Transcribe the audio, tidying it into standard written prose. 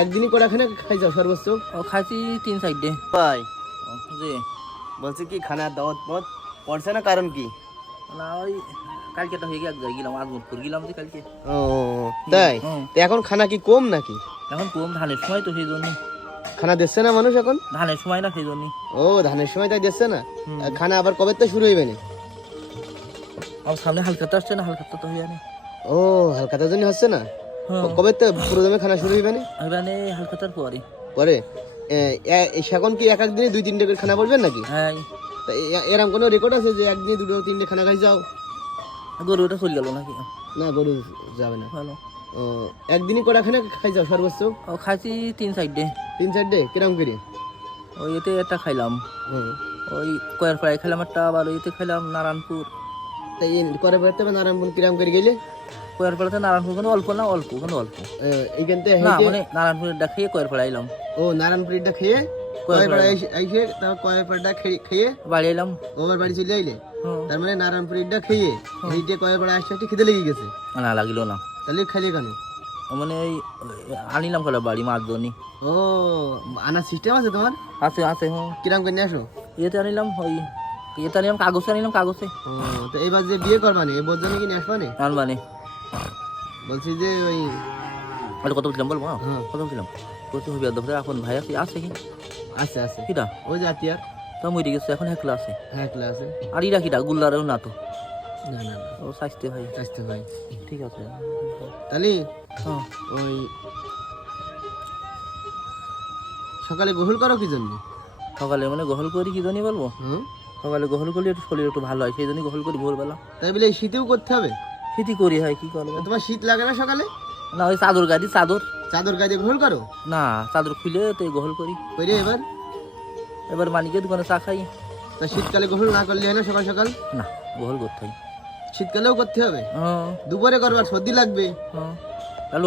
একদিনই কটা খানা খাই যাও সর্বোচ্চ? ও খাইছি 3-4 ডে। ভাই জি বলছি কি খানার দাওয়াত মত পড়ছে না, কারণ কি? না ওই কালকে তো হয়ে গেলাম আজমতপুর গেলাম যে কালকে। ও তাই? হুম। তো এখন খানা কি কম নাকি? এখন কম ধানের সময় তো সেই জন্য। খানা দিচ্ছে না মানুষ এখন? ধানের সময় না সেই জন্য। ও ধানের সময় তাই দিচ্ছে না? হুম। খানা আবার কবে তো শুরু হইবে না? আমার সামনে হালকাতা আসছে না, হালকাতা তো হয়ে জানে। ও হালকাতার জন্য হচ্ছে না? হ্যাঁ কবে তো পুরো দমে খানা শুরু হইবে না? এবারে হালকাতার পরে। পরে এখন কি এক একদিনে 2-3 করে খানা পড়বেন নাকি? হ্যাঁ তা এরকম কোনো রেকর্ড আছে যে একদিনে 2-3 খানা খাই যাও? গরুটা চলে গেল নাকি? না গরু যাবে না। ভালো। ও একদিনই কটা খানা খাই যাও সর্বোচ্চ? ও খাইছি 3-4 ডে। 3-4 ডে কিরম করে? ওই এতে একটা খাইলাম, হুম। ওই কয়ের ফ্রাই খেলাম একটা, আবার ওইতে খাইলাম নারায়ণপুর। তাই করে বেড়াতে হবে নারায়ণপুর কিরম করে গেলে? কয়ের ফ্রাইতে নারায়ণপুর কিন্তু অল্প না, অল্প কিন্তু অল্প এইখান থেকে না, হেঁটে মানে নারায়ণপুরেরটা খেয়ে কয়ের ফ্রাই এলাম। ও নারায়ণপুরিটা খেয়ে কয়েকপাড়া এসে তারপর কয়েকপাড়াটা খেয়ে বাড়ি এলাম। ওবার বাড়ি চলে আইলে? হুম। তার মানে নারায়ণপুরিটা খেয়ে হেঁটে কয়েকপাড়া আসতে আসতে খিদে লেগে গেছে? না লাগিল না, তাহলে খালি কেন? ও মানে ওই আনিলাম খেলা বাড়ি মাছ ধনি। ও আনার সিস্টেম আছে তোমার? আছে আছে। হুম। কিরম করে নিয়ে আসো? ইয়েতে আনিলাম, ওই ইয়েতে আনিলাম, কাগজে আনিলাম, কাগজে। ও তো এবার যে বিয়ে করবা নি এবার জন্য কি নিয়ে আসবা নি? আর মানে বলছি যে ওই ওটা কত বলছিলাম বলবো? হ্যাঁ। কত বলছিলাম কত হবে দফরে এখন ভাই আছে আছে কি আছে আছে কিটা ওই জাতি আর তো মরে গেছে, এখন একলা আছে। হ্যাঁ একলা আছে। আর ইরা কিটা গুল্লারেও না তো? না না না ও সাইজতে ভাই। আসতে ভাই। ঠিক আছে। তাহলে হ্যাঁ ওই সকালে গোসল করো কি জন্য? সকালে মানে গোসল করি কি জানি বলবো? হুম। সকালে গোসল করলে একটু শরীর একটু ভালো হয়, সেই জন্যই গোসল করি ভোরবেলা। তাই বলে এই শীতেও করতে হবে? শীতই করি, হয় কি করবো? তোমার শীত লাগে না সকালে? না ওই চাদর গাড়ি চাদর, চাদর গায়ে দিয়ে গোসল করো? না চাদর খুলে তো গোসল করি। কইরে এবার এবার মানিকের দোকানে চা খাই। তা শীতকালে গোসল না করলে হয় না সকাল সকাল? না গোসল করতে হয়। শীতকালেও করতে হবে? হ্যাঁ দুপুরে করবার সর্দি লাগবে। হ্যাঁ তাহলে